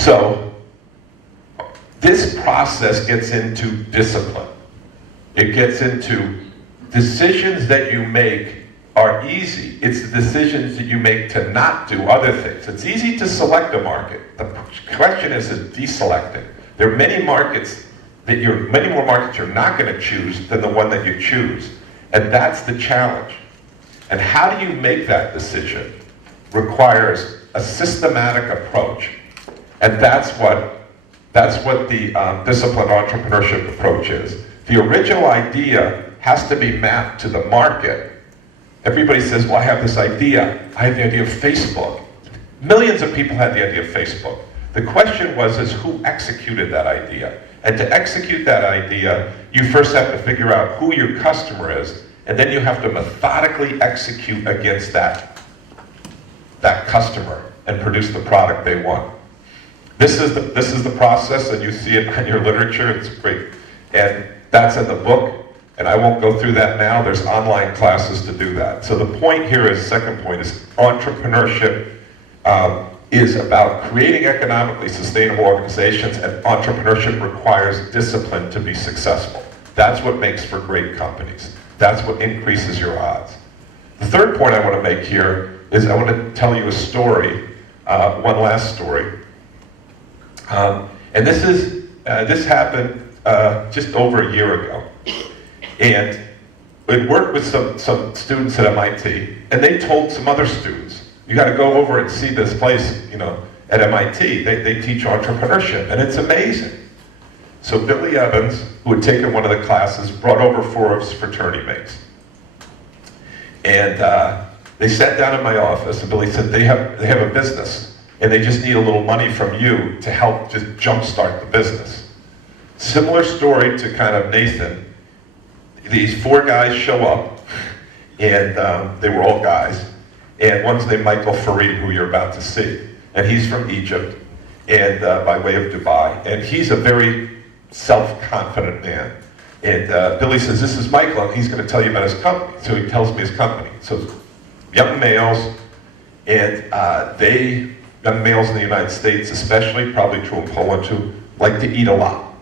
So this process gets into discipline. It gets into decisions that you make are easy. It's the decisions that you make to not do other things. It's easy to select a market. The question is deselecting. There are many markets that many more markets you're not going to choose than the one that you choose. And that's the challenge. And how do you make that decision requires a systematic approach. And that's what the disciplined entrepreneurship approach is. The original idea has to be mapped to the market. Everybody says, well, I have this idea. I have the idea of Facebook. Millions of people had the idea of Facebook. The question is who executed that idea? And to execute that idea, you first have to figure out who your customer is, and then you have to methodically execute against that customer and produce the product they want. This is the process, and you see it in your literature. It's great. And that's in the book, and I won't go through that now. There's online classes to do that. So the point here is, second point is entrepreneurship is about creating economically sustainable organizations, and entrepreneurship requires discipline to be successful. That's what makes for great companies. That's what increases your odds. The third point I want to make here is I want to tell you a story, one last story. And this happened just over a year ago. And we worked with some students at MIT, and they told some other students, you got to go over and see this place, at MIT. They teach entrepreneurship, and it's amazing. So Billy Evans, who had taken one of the classes, brought over 4 of his fraternity mates. And they sat down in my office, and Billy said, they have a business, and they just need a little money from you to help just jumpstart the business. Similar story to kind of Nathan. These 4 guys show up, and they were all guys. And one's named Michael Farid, who you're about to see. And he's from Egypt, and by way of Dubai. And he's a very self-confident man. And Billy says, this is Michael, and he's going to tell you about his company. So he tells me his company. So young males, and young males in the United States especially, probably true in Poland too, like to eat a lot.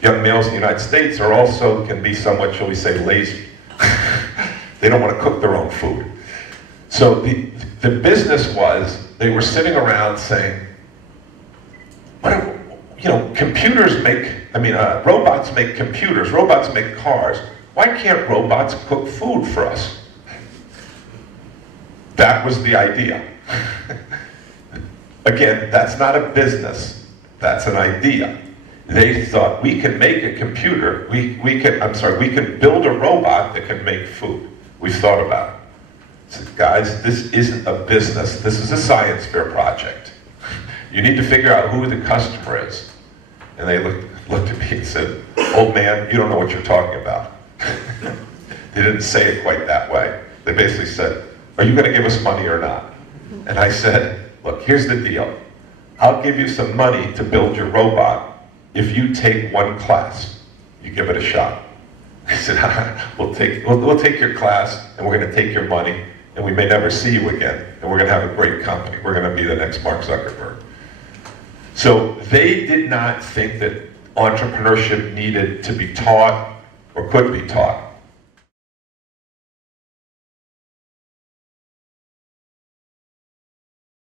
Young males in the United States can be somewhat, shall we say, lazy. They don't want to cook their own food. So the business was, they were sitting around saying, robots make computers, robots make cars. Why can't robots cook food for us? That was the idea. Again, that's not a business, that's an idea. They thought, we can make a computer, we can build a robot that can make food. We thought about it. I said, guys, this isn't a business, this is a science fair project. You need to figure out who the customer is. And they looked at me and said, old man, you don't know what you're talking about. They didn't say it quite that way. They basically said, are you going to give us money or not? And I said, look, here's the deal. I'll give you some money to build your robot if you take one class. You give it a shot. I said, we'll take your class, and we're going to take your money, and we may never see you again, and we're going to have a great company. We're going to be the next Mark Zuckerberg. So they did not think that entrepreneurship needed to be taught or could be taught.